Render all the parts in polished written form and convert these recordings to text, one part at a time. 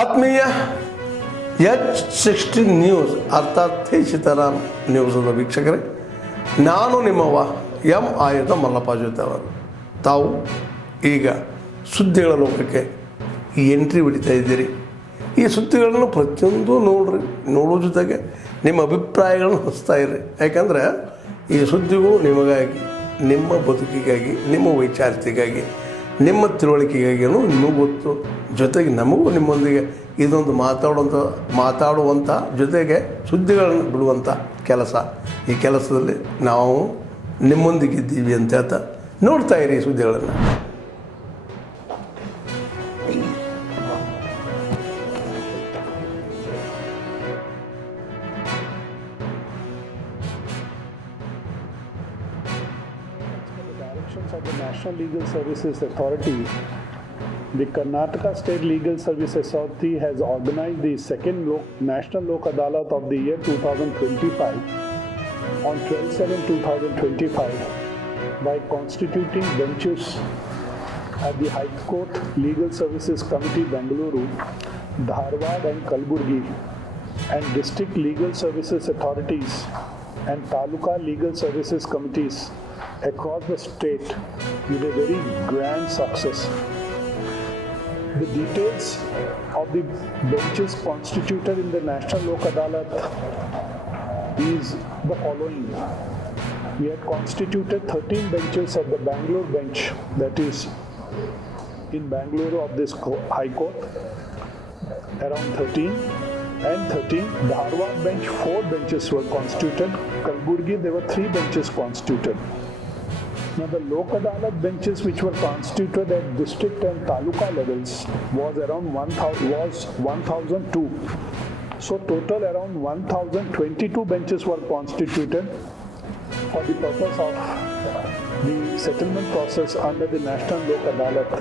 ಆತ್ಮೀಯ H16 news ಅರ್ಥಾತ್ ಸೀತಾರಾಮ್ ನ್ಯೂಸದ ವೀಕ್ಷಕರೇ, ನಾನು ನಿಮ್ಮವ ಎಂ ಆಯುಧ ಮಲ್ಲಪ್ಪ ಜೊತೆ ಅವರು. ತಾವು ಈಗ ಸುದ್ದಿಗಳ ಲೋಕಕ್ಕೆ ಎಂಟ್ರಿ ಹೊಡಿತಾ ಇದ್ದೀರಿ. ಈ ಸುದ್ದಿಗಳನ್ನು ಪ್ರತಿಯೊಂದು ನೋಡೋ ಜೊತೆಗೆ ನಿಮ್ಮ ಅಭಿಪ್ರಾಯಗಳನ್ನು ಹಚ್ತಾ ಇರ್ರಿ. ಯಾಕಂದರೆ ಈ ಸುದ್ದಿಗಳು ನಿಮಗಾಗಿ, ನಿಮ್ಮ ಬದುಕಿಗಾಗಿ, ನಿಮ್ಮ ವೈಚಾರಿಕೆಗಾಗಿ, ನಿಮ್ಮ ತಿಳುವಳಿಕೆಗಾಗಿಯೂ ನಿಮಗೂ ಗೊತ್ತು. ಜೊತೆಗೆ ನಮಗೂ ನಿಮ್ಮೊಂದಿಗೆ ಇದೊಂದು ಮಾತಾಡುವಂಥ ಜೊತೆಗೆ ಸುದ್ದಿಗಳನ್ನು ಬಿಡುವಂಥ ಕೆಲಸ. ಈ ಕೆಲಸದಲ್ಲಿ ನಾವು ನಿಮ್ಮೊಂದಿಗಿದ್ದೀವಿ ಅಂತ ಹೇಳ್ತಾ ನೋಡ್ತಾ ಇರಿ ಈ ಸುದ್ದಿಗಳನ್ನು. Of the National Legal Services Authority, the Karnataka State Legal Service Authority has organized the second National Lok Adalat of the year 2025 on 12/7/2025 by constituting benches at the High Court Legal Services Committee, Bengaluru, Dharwad and Kalburgi, and District Legal Services Authorities and Taluka Legal Services Committees across the state with a very grand success. The details of the benches constituted in the National Lok Adalat is the following. We had constituted 13 benches at the Bangalore bench, that is in Bangalore of this High Court, around 13. And 13, Dharwad bench, 4 benches were constituted. Kalburgi, there were 3 benches constituted. Now the Lok Adalat benches which were constituted at district and taluka levels was around 1,002. So total around 1,022 benches were constituted for the purpose of the settlement process under the National Lok Adalat.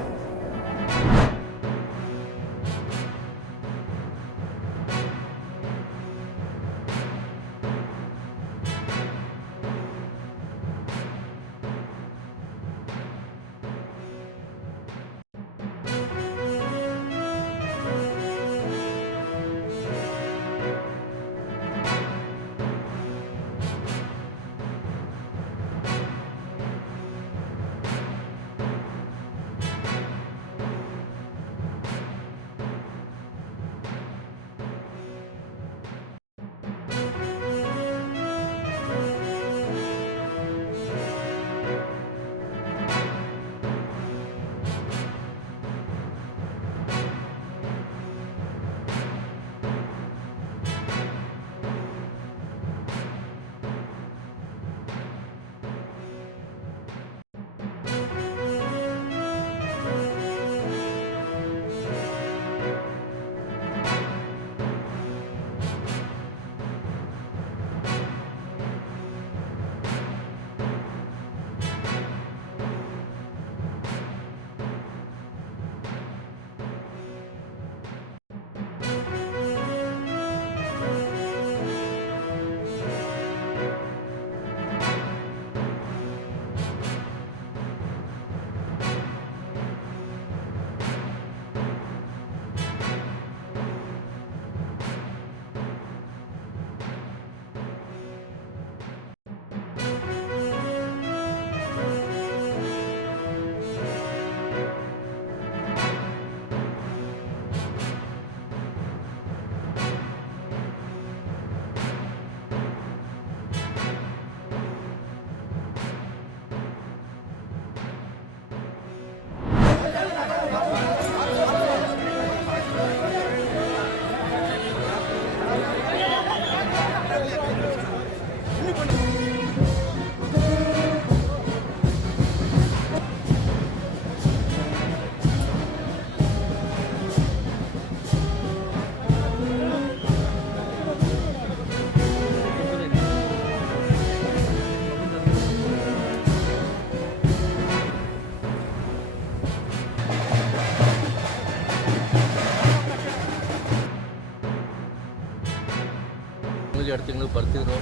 ತಿಂಗಳು 2 ತಿಂಗಳು ಬರ್ತಿದ್ರು.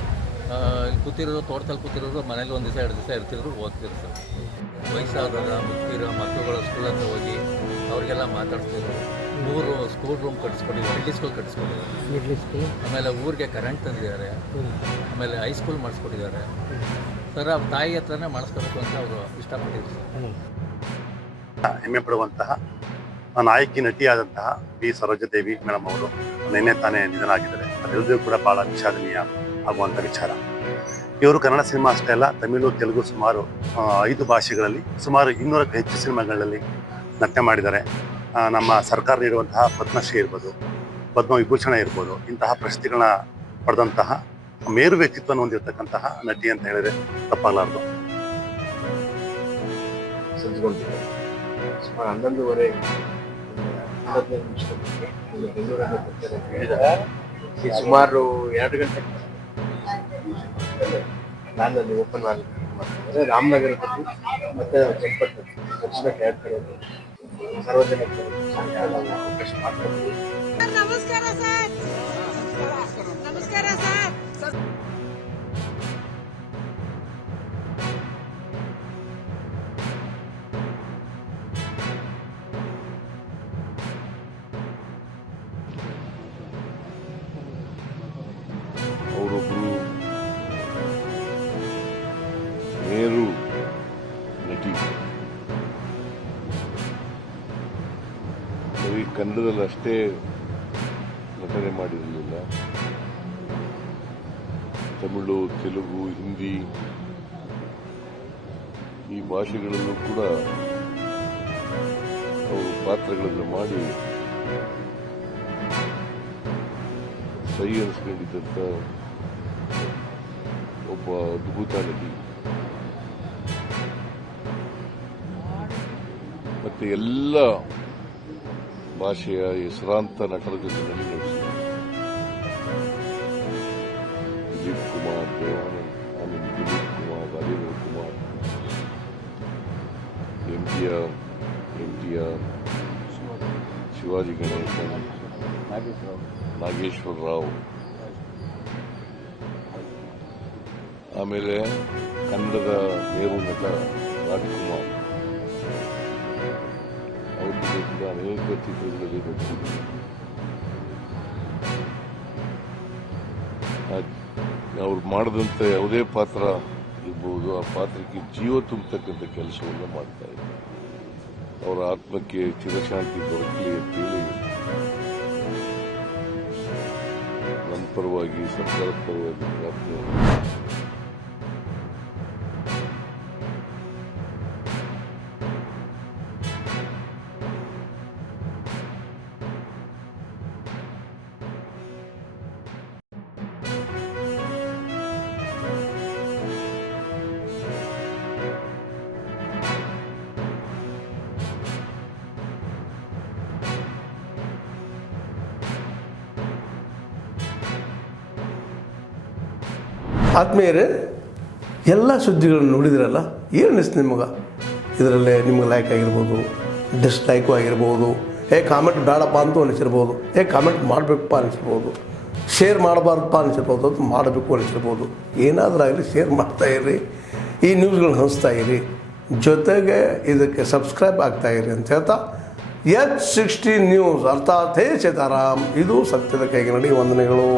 ಇಲ್ಲಿ ಕೂತಿರೋರು, ತೋಟದಲ್ಲಿ ಕೂತಿರೋರು ಮನೇಲಿ 1 ದಿವಸ 2 ದಿವಸ ಇರ್ತಿದ್ರು, ಹೋಗ್ತಿದ್ರು ಸರ್. ವಯಸ್ಸಾದಾಗ ಮುಗ್ತಿರೋ ಮಕ್ಕಳುಗಳ ಸ್ಕೂಲ್ ಹತ್ರ ಹೋಗಿ ಅವ್ರಿಗೆಲ್ಲ ಮಾತಾಡ್ತಿದ್ರು. 3 ಸ್ಕೂಲ್ ರೂಮ್ ಕಟ್ಟಿಸ್ಕೊಟ್ಟಿದ್ದಾರೆ, ಮಿಡ್ಲ್ ಸ್ಕೂಲ್ ಕಟ್ಟಿಸ್ಕೊಟ್ಟಿದ್ದಾರೆ. Middle school. ಆಮೇಲೆ ಊರಿಗೆ ಕರೆಂಟ್ ತಂದಿದ್ದಾರೆ. ಆಮೇಲೆ ಹೈಸ್ಕೂಲ್ ಮಾಡಿಸ್ಕೊಟ್ಟಿದ್ದಾರೆ ಸರ್. ಅವ್ರ ತಾಯಿ ಹತ್ರನೇ ಮಾಡಿಸ್ಕೋಬೇಕು ಅಂತ ಅವರು ಇಷ್ಟಪಟ್ಟಿದ್ರು ಸರ್. ಹೆಮ್ಮೆ ಪಡುವಂತಹ ನಾಯಕಿ ನಟಿಯಾದಂತಹ ಬಿ ಸರೋಜಾದೇವಿ ಮೇಡಮ್ ಅವರು ನಿನ್ನೆ ತಾನೇ ನಿಧನ ಆಗಿದ್ದಾರೆ. ಅದೆಲ್ಲದೂ ಕೂಡ ಬಹಳ ವಿಷಾದನೀಯ ಆಗುವಂಥ ವಿಚಾರ. ಇವರು ಕನ್ನಡ ಸಿನಿಮಾ ಅಷ್ಟೇ ಅಲ್ಲ, ತಮಿಳು, ತೆಲುಗು ಸುಮಾರು 5 ಭಾಷೆಗಳಲ್ಲಿ ಸುಮಾರು 200ಕ್ಕೂ ಹೆಚ್ಚು ಸಿನಿಮಾಗಳಲ್ಲಿ ನಟನೆ ಮಾಡಿದ್ದಾರೆ. ನಮ್ಮ ಸರ್ಕಾರ ನೀಡುವಂತಹ ಪದ್ಮಶ್ರೀ ಇರ್ಬೋದು, ಪದ್ಮವಿಭೂಷಣ ಇರ್ಬೋದು, ಇಂತಹ ಪ್ರಶಸ್ತಿಗಳನ್ನ ಪಡೆದಂತಹ ಮೇರು ವ್ಯಕ್ತಿತ್ವವನ್ನು ಹೊಂದಿರತಕ್ಕಂತಹ ನಟಿ ಅಂತ ಹೇಳಿದ್ರೆ ತಪ್ಪಾಗಲಾರ್ದು. ಸಜ್ಜುಗೊಂಡಿದ್ದಾರೆ ಸುಮಾರು 11:15 ಬೆಂಗಳೂರಲ್ಲಿ ಬರ್ತಾರೆ ಅಂತ ಹೇಳಿದ್ದಾರೆ. ಈ ಸುಮಾರು 2 ಗಂಟೆ ನಾನು ಅಲ್ಲಿ ಓಪನ್ ಮಾಡ್ತಾರೆ ರಾಮನಗರದಲ್ಲಿ ಮತ್ತೆ ಚನ್ನಪಟ್ಟಣದಲ್ಲಿ ದರ್ಶನಕ್ಕೆ 2 ಕಡೆ ಸಾರ್ವಜನಿಕರು ಅವಕಾಶ ಮಾಡ್ತಾರೆ. ನಮಸ್ಕಾರ ಸರ್. ನಮಸ್ಕಾರ ಸರ್. ಅವರೊಬ್ಬರು ಮೇರು ನಟಿ. ಬರೀ ಕನ್ನಡದಲ್ಲಿ ಅಷ್ಟೇ ನಟನೆ ಮಾಡಿರಲಿಲ್ಲ, ತಮಿಳು, ತೆಲುಗು, ಹಿಂದಿ ಈ ಭಾಷೆಗಳಲ್ಲೂ ಕೂಡ ಅವರು ಪಾತ್ರಗಳನ್ನು ಮಾಡಿ ಸೈ ಅನಿಸ್ಕೊಂಡಿದ್ದಂಥ ಒಬ್ಬ ಅದ್ಭುತ ನಟಿ. ಮತ್ತೆ ಎಲ್ಲ ಭಾಷೆಯ ಹೆಸರಾಂತ ನಟರ ಜೊತೆಯಲ್ಲಿ ನಡೆಸಿದರು. ದಿಲೀಪ್ ಕುಮಾರ್, ದೇವಾನಂದ್, ಆಮೇಲೆ ದಿಲೀಪ್ ಕುಮಾರ್, ರಾಜೇಂದ್ರ ಕುಮಾರ್, ಎಂ.ಟಿ.ಆರ್, ಶಿವಾಜಿ ಗಣೇಶನ್, ನಾಗೇಶ್ವರ ರಾವ್, ಆಮೇಲೆ ಕನ್ನಡದ ಮೇರು ನಟ ರಾಜ್ಕುಮಾರ್, ಅವ್ರ ಜೊತೆ ಕೂಡ ಅನೇಕ ಚಿತ್ರಗಳಲ್ಲಿ ನಟಿಸಿದ್ರು. ಅವ್ರು ಮಾಡಿದಂಥ ಯಾವುದೇ ಪಾತ್ರ ಇರ್ಬೋದು, ಆ ಪಾತ್ರಕ್ಕೆ ಜೀವ ತುಂಬತಕ್ಕಂಥ ಕೆಲಸವನ್ನು ಮಾಡ್ತಾ ಇದ್ದಾರೆ. ಅವರ ಆತ್ಮಕ್ಕೆ ಚಿರಶಾಂತಿ ದೊರಕಲಿ ಅಂತೇಳಿ ನನ್ನ ಪರವಾಗಿ, ಸರ್ಕಾರದ ಪರವಾಗಿ ಪ್ರಾರ್ಥನೆ. ಆತ್ಮೀಯರೇ, ಎಲ್ಲ ಸುದ್ದಿಗಳನ್ನು ನೋಡಿದ್ರಲ್ಲ, ಏನು ಅನಿಸ್ತು ನಿಮಗೆ? ಇದರಲ್ಲೇ ನಿಮ್ಗೆ ಲೈಕ್ ಆಗಿರ್ಬೋದು, ಡಿಸ್ಲೈಕು ಆಗಿರ್ಬೋದು, ಕಾಮೆಂಟ್ ಬೇಡಪ್ಪ ಅಂತೂ ಅನಿಸಿರ್ಬೋದು, ಕಾಮೆಂಟ್ ಮಾಡಬೇಕಪ್ಪ ಅನಿಸಿರ್ಬೋದು, ಶೇರ್ ಮಾಡಬಾರ್ದಪ್ಪ ಅನಿಸಿರ್ಬೋದು, ಅದು ಮಾಡಬೇಕು ಅನಿಸಿರ್ಬೋದು. ಏನಾದರೂ ಆಗಲಿ ಶೇರ್ ಮಾಡ್ತಾಯಿರಿ, ಈ ನ್ಯೂಸ್ಗಳನ್ನ ಹಂಚ್ತಾ ಇರಿ, ಜೊತೆಗೆ ಇದಕ್ಕೆ ಸಬ್ಸ್ಕ್ರೈಬ್ ಆಗ್ತಾಯಿರಿ ಅಂತ ಹೇಳ್ತಾ H16 ನ್ಯೂಸ್ ಅರ್ಥಾತ್ ಹೇ ಸೀತಾರಾಮ್, ಇದು ಸತ್ಯದ ಕೈಗೆ ನಡಿ. ವಂದನೆಗಳು.